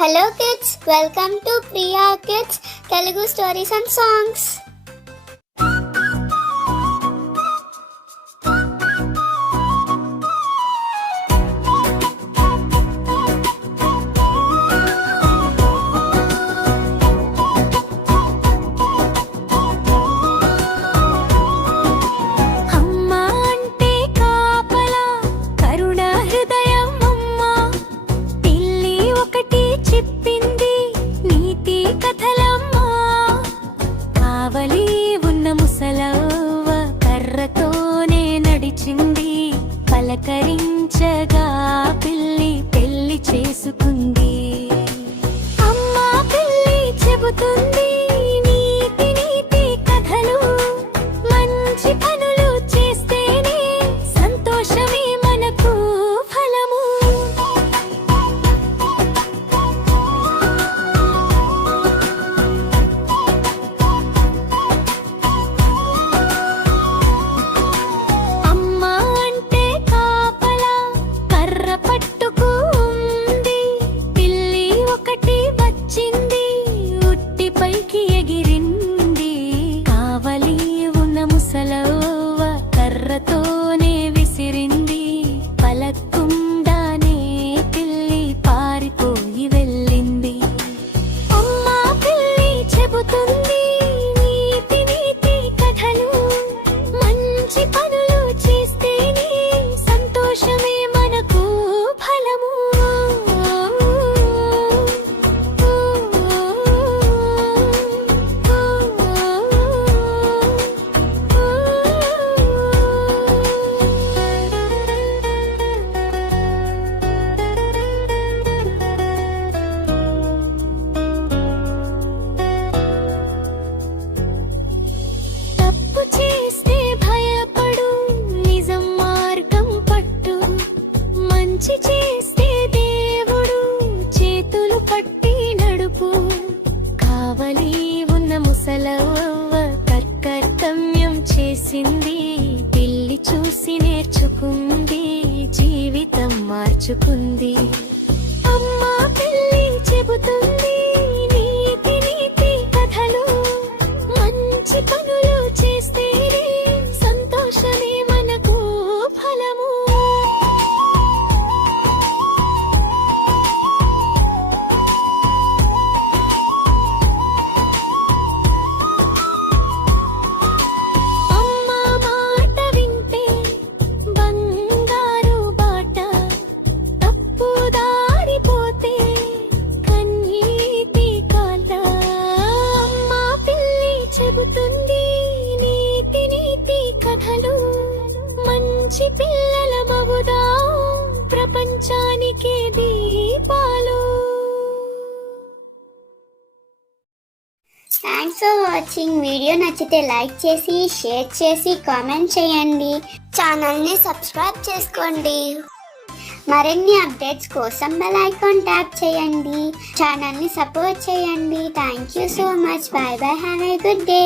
Hello kids, welcome to Priya Kids Telugu Stories and Songs. పలకరించగా పిల్లి పెళ్లి చేసుకుంది. అమ్మా పిల్లి చెబుతుంది నీతి నీతి కథలు. మంచి పనులు చేస్తేనే సంతోషమే మనకు ఫలము. కర్రతోనే విసిరింది, పలక్కుండానే పిల్లి పారిపోయి వెళ్ళింది. అమ్మా పిల్లి చెబుతుంది నీతి నీతి కథలు. మంచి పనులు చేస్తేనే సంతోషమే మనకు ఫలము. మంచి చేస్తే దేవుడు చేతులు పట్టి నడుపు. కావలి ఉన్న ముసలవ్వ కర్తవ్యం చేసింది. పిల్లి చూసి నేర్చుకుంది, జీవితం మార్చుకుంది. అమ్మా పిల్లి చెబుతుంది నీతి నీతి కథలు. మంచి పనులు చేస్తేనే సంతోషమే మనకు ఫలము. చెబుతుంది నీతి నీతి కథలు. మంచి పిల్లల మగుదా ప్రపంచానికే దీపాలు. Thanks for watching. వీడియో నచ్చితే లైక్ చేసి, షేర్ చేసి, కామెంట్ చేయండి. ఛానల్ని సబ్స్క్రైబ్ చేసుకోండి. మరిన్ని అప్డేట్స్ కోసం బెల్ ఐకాన్ ట్యాప్ చేయండి. ఛానల్ని సపోర్ట్ చేయండి. Thank you so much. By by. Have a good day.